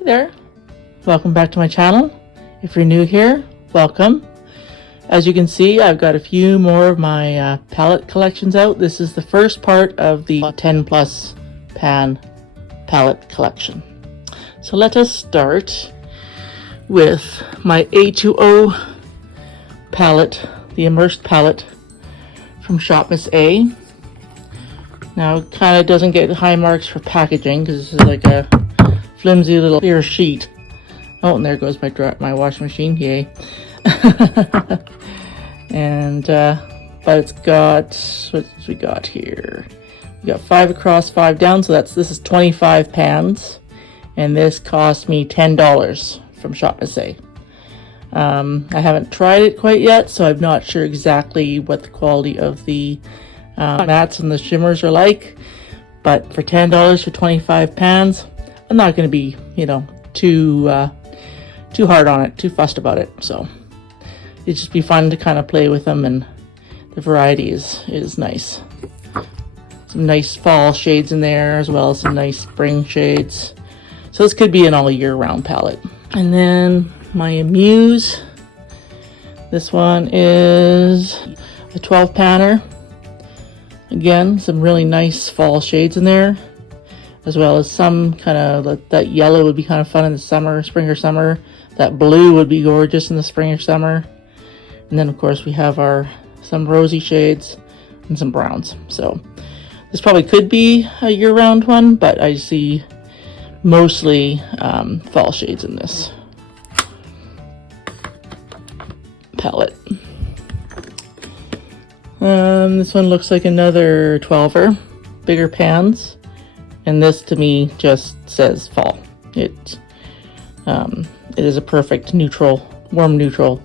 Hey there, welcome back to my channel. If you're new here, welcome. As you can see, I've got a few more of my palette collections out. This is the first part of the 10 plus pan palette collection. So let us start with my A2O palette, the Immersed Palette from Shop Miss A. Now it kind of doesn't get high marks for packaging because this is like a flimsy little clear sheet. Oh, and there goes my washing machine, yay. And but it's got, what we got here? We got 5 across, 5 down, so this is 25 pans, and this cost me $10 from Shop Miss A. I haven't tried it quite yet, so I'm not sure exactly what the quality of the mattes and the shimmers are like, but for $10 for 25 pans, I'm not going to be, you know, too hard on it, too fussed about it. So it'd just be fun to kind of play with them, and the variety is nice. Some nice fall shades in there, as well as some nice spring shades. So this could be an all year round palette. And then my Amuse. This one is a 12 panner. Again, some really nice fall shades in there, as well as some kind of, that yellow would be kind of fun in the summer, spring or summer. That blue would be gorgeous in the spring or summer. And then of course we have some rosy shades and some browns. So this probably could be a year-round one, but I see mostly fall shades in this palette. This one looks like another 12er, bigger pans, and this to me just says fall. It is a perfect neutral, warm neutral.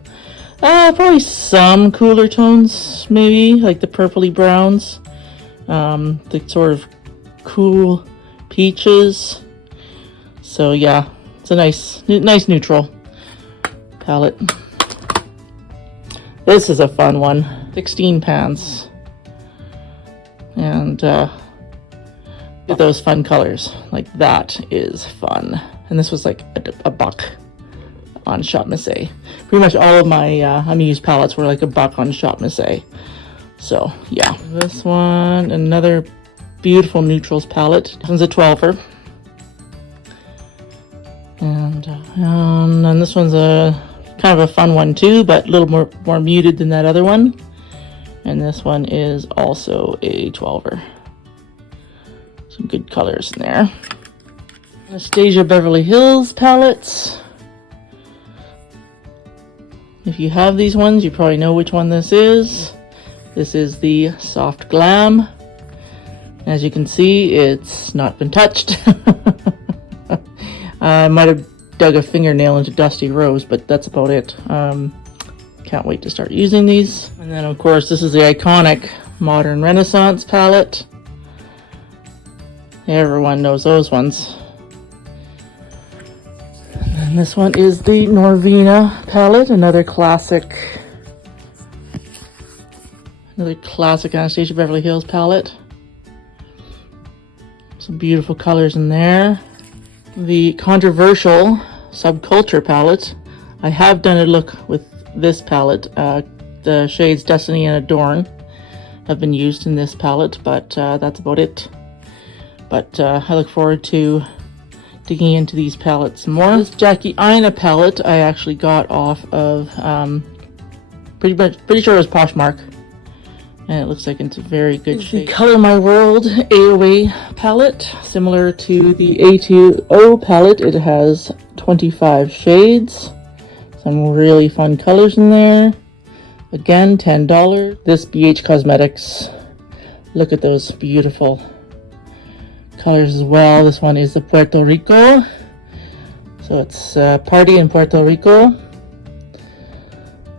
Probably some cooler tones, maybe like the purpley browns, the sort of cool peaches. So yeah, it's a nice neutral palette. This is a fun one. 16 pans, and get those fun colors. Like, that is fun. And this was like a buck on Shop Miss A. Pretty much all of my Amuse palettes were like a buck on Shop Miss A. So yeah, this one, another beautiful neutrals palette. This one's a 12er, and this one's a kind of a fun one too, but a little more muted than that other one. And this one is also a 12er. Some good colors in there. Anastasia Beverly Hills palettes. If you have these ones, you probably know which one this is. This is the Soft Glam. As you can see, it's not been touched. I might have dug a fingernail into Dusty Rose, but that's about it. Can't wait to start using these. And then of course this is the iconic Modern Renaissance palette. Everyone knows those ones. And this one is the Norvina palette, another classic Anastasia Beverly Hills palette. Some beautiful colors in there. The controversial Subculture palette. I have done a look with this palette. The shades Destiny and Adorn have been used in this palette, but that's about it. But I look forward to digging into these palettes some more. This Jackie Aina palette I actually got off of pretty sure it was Poshmark, and it looks like it's a very good shape. The Color My World AOA palette, similar to the A2O palette. It has 25 shades. Some really fun colors in there. Again, $10. This BH Cosmetics. Look at those beautiful colors as well. This one is the Puerto Rico. So it's a party in Puerto Rico.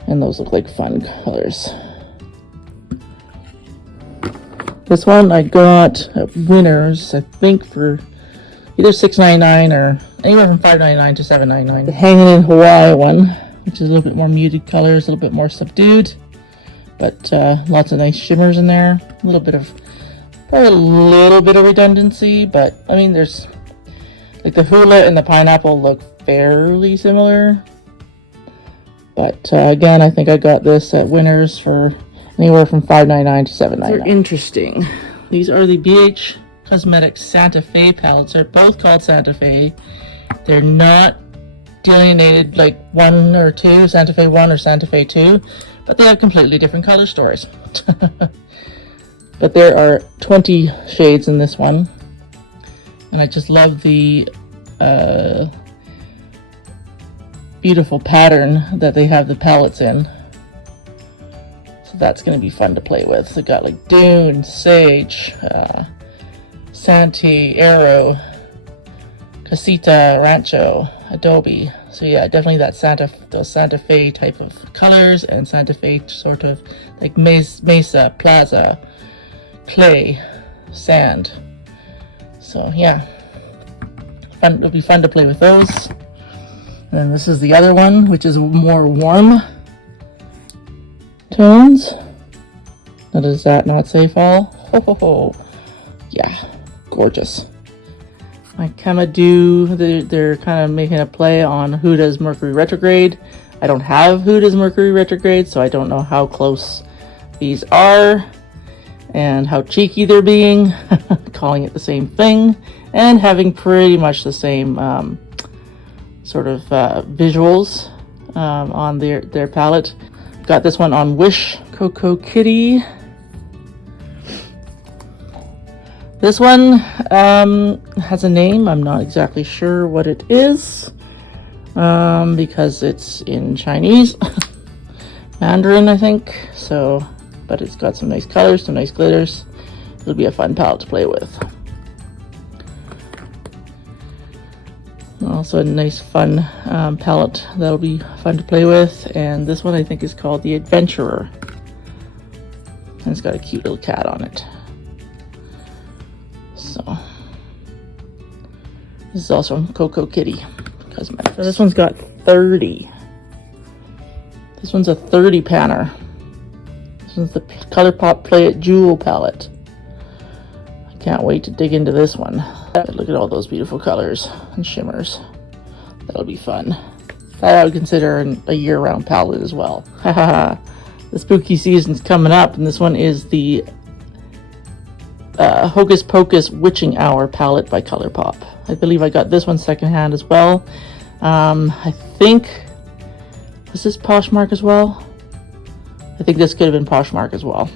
And those look like fun colors. This one I got at Winners, I think, for either $6.99 or anywhere from $5.99 to $7.99. The Hangin in Hawaii one, which is a little bit more muted colors, a little bit more subdued, but lots of nice shimmers in there. Probably a little bit of redundancy, but I mean, there's Like the hula and the pineapple look fairly similar. But again, I think I got this at Winners for anywhere from $5.99 to $7.99. They're interesting. These are the BH Cosmetics Santa Fe palettes. They're both called Santa Fe. They're not delineated like 1 or 2, Santa Fe 1 or Santa Fe 2, but they have completely different color stories. But there are 20 shades in this one. And I just love the beautiful pattern that they have the palettes in. So that's going to be fun to play with. They've got like Dune, Sage, Santee, Arrow, Casita, Rancho, Adobe. So yeah, definitely that those Santa Fe type of colors, and Santa Fe sort of like Mesa, Plaza, Clay, Sand. So yeah, it'll be fun to play with those. And then this is the other one, which is more warm tones. Now, does that not say fall? Ho ho ho. Yeah, gorgeous. My CmaaDU, they're kind of making a play on Huda's Mercury Retrograde. I don't have Huda's Mercury Retrograde, so I don't know how close these are and how cheeky they're being, calling it the same thing, and having pretty much the same sort of visuals on their palette. Got this one on Wish, Coco Kitty. This one has a name. I'm not exactly sure what it is because it's in Chinese, Mandarin, I think. So, but it's got some nice colors, some nice glitters. It'll be a fun palette to play with. Also a nice fun palette that'll be fun to play with. And this one I think is called the Adventurer. And it's got a cute little cat on it. So this is also from Coco Kitty Cosmetics. So this one's got 30. This one's a 30 panner. This one's the ColourPop Play It Jewel palette. I can't wait to dig into this one. Look at all those beautiful colors and shimmers. That'll be fun. That I would consider a year-round palette as well. Haha. The spooky season's coming up, and this one is the Hocus Pocus Witching Hour palette by ColourPop. I believe I got this one secondhand as well. I think, was this Poshmark as well? I think this could have been Poshmark as well.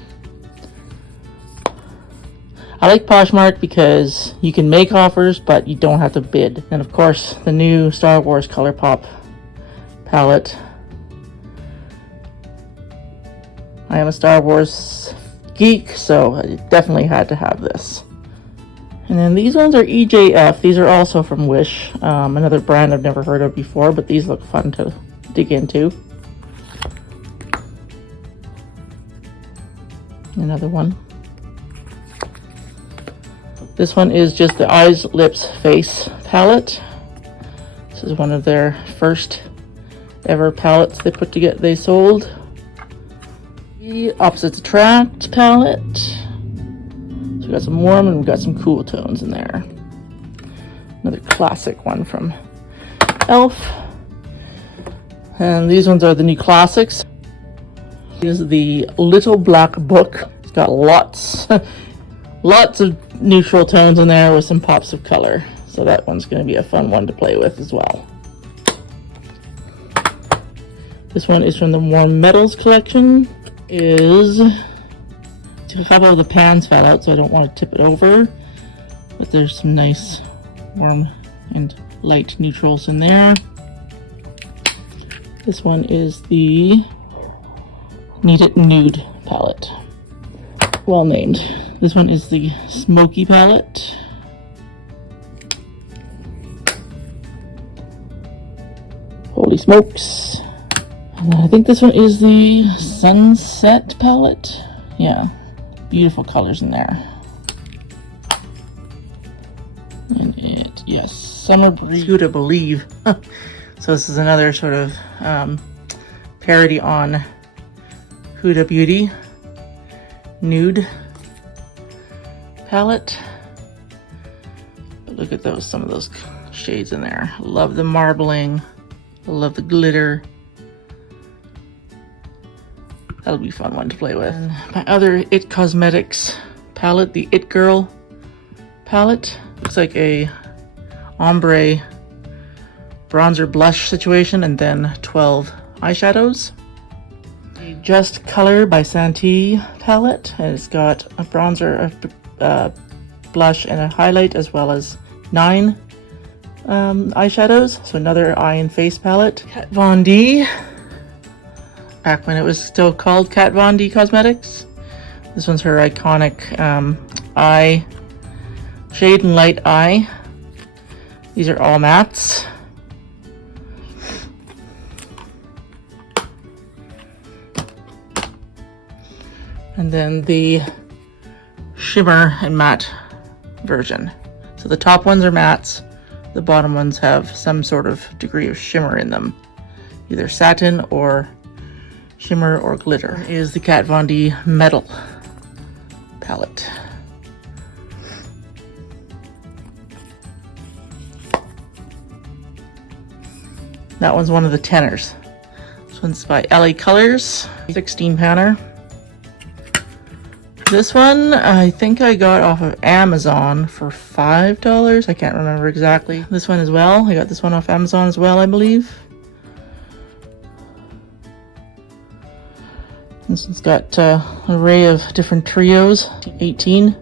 I like Poshmark because you can make offers, but you don't have to bid. And of course, the new Star Wars ColourPop palette. I am a Star Wars geek, so I definitely had to have this. And then these ones are EJF. These are also from Wish, another brand I've never heard of before, but these look fun to dig into. Another one. This one is just the Eyes, Lips, Face palette. This is one of their first ever palettes they sold. The Opposites Attract palette. So we got some warm and we got some cool tones in there. Another classic one from e.l.f. And these ones are the new classics. This is the Little Black Book. It's got lots of neutral tones in there with some pops of color. So that one's going to be a fun one to play with as well. This one is from the Warm Metals collection. A couple of the pans fell out, so I don't want to tip it over. But there's some nice warm and light neutrals in there. This one is the Need It Nude palette. Well named. This one is the Smoky palette. Holy smokes. I think this one is the Sunset palette. Yeah, beautiful colors in there. And yes, Summer Breeze. Who to believe. So this is another sort of parody on Huda Beauty Nude palette. But look at those, some of those shades in there. Love the marbling. Love the glitter. That'll be a fun one to play with. And my other IT Cosmetics palette, the It Girl palette. Looks like a ombre bronzer blush situation, and then 12 eyeshadows. The Just Color by Santee palette, and it's got a bronzer, a blush, and a highlight, as well as 9 eyeshadows. So another eye and face palette. Kat Von D, back when it was still called Kat Von D Cosmetics. This one's her iconic eye, shade and light eye. These are all mattes. And then the shimmer and matte version. So the top ones are mattes, the bottom ones have some sort of degree of shimmer in them, either satin or shimmer or glitter. Is the Kat Von D Metal palette. That one's one of the tenors. This one's by LA Colors, 16 panner. This one I think I got off of Amazon for $5. I can't remember exactly. This one as well. I got this one off Amazon as well, I believe. This one's got an array of different trios. 18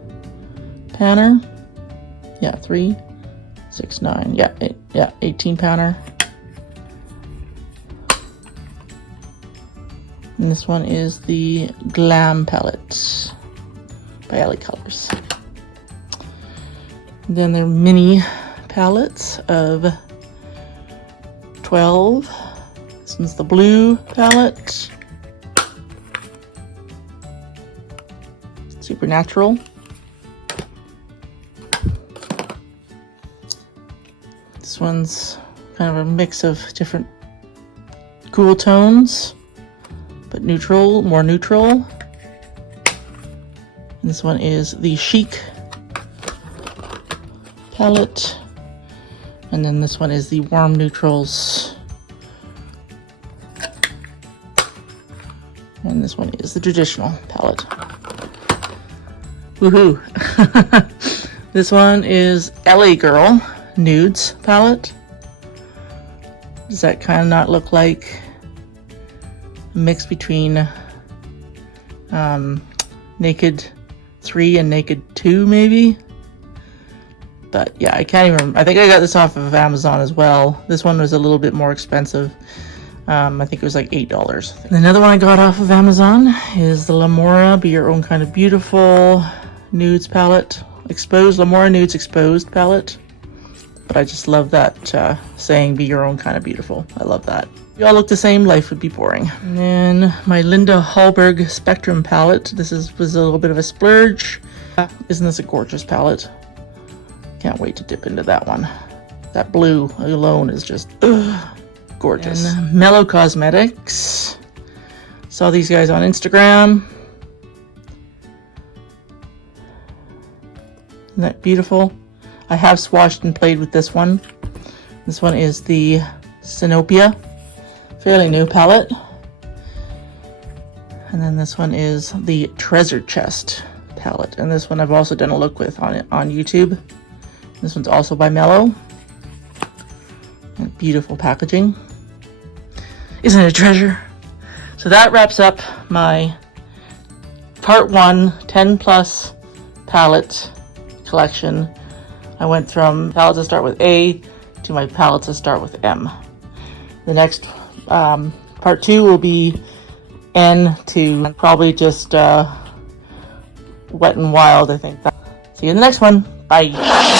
panner. Yeah, 3, 6, 9. Yeah, 18 panner. And this one is the Glam palette by LA Colors. And then they're mini palettes of 12. This one's the blue palette. Supernatural. This one's kind of a mix of different cool tones, but neutral, more neutral. And this one is the Chic palette. And then this one is the Warm Neutrals. And this one is the Traditional palette. Woohoo! This one is LA Girl Nudes palette. Does that kind of not look like a mix between Naked 3 and Naked 2 maybe? But yeah, I can't even remember. I think I got this off of Amazon as well. This one was a little bit more expensive. I think it was like $8. And another one I got off of Amazon is the Lamora Be Your Own Kind of Beautiful Nudes palette. Lamora Nudes Exposed palette. But I just love that saying, be your own kind of beautiful. I love that. If you all look the same, life would be boring. And then my Linda Hallberg Spectrum palette. This was a little bit of a splurge. Isn't this a gorgeous palette? Can't wait to dip into that one. That blue alone is just gorgeous. And Mellow Cosmetics. Saw these guys on Instagram. Isn't that beautiful? I have swatched and played with this one. This one is the Sinopia, fairly new palette. And then this one is the Treasure Chest palette. And this one I've also done a look with on YouTube. This one's also by Mellow. And beautiful packaging. Isn't it a treasure? So that wraps up my part 1 10 plus palette collection. I went from palettes that start with A to my palettes that start with M. The next part 2 will be N to probably just Wet and Wild, I think. See you in the next one. Bye.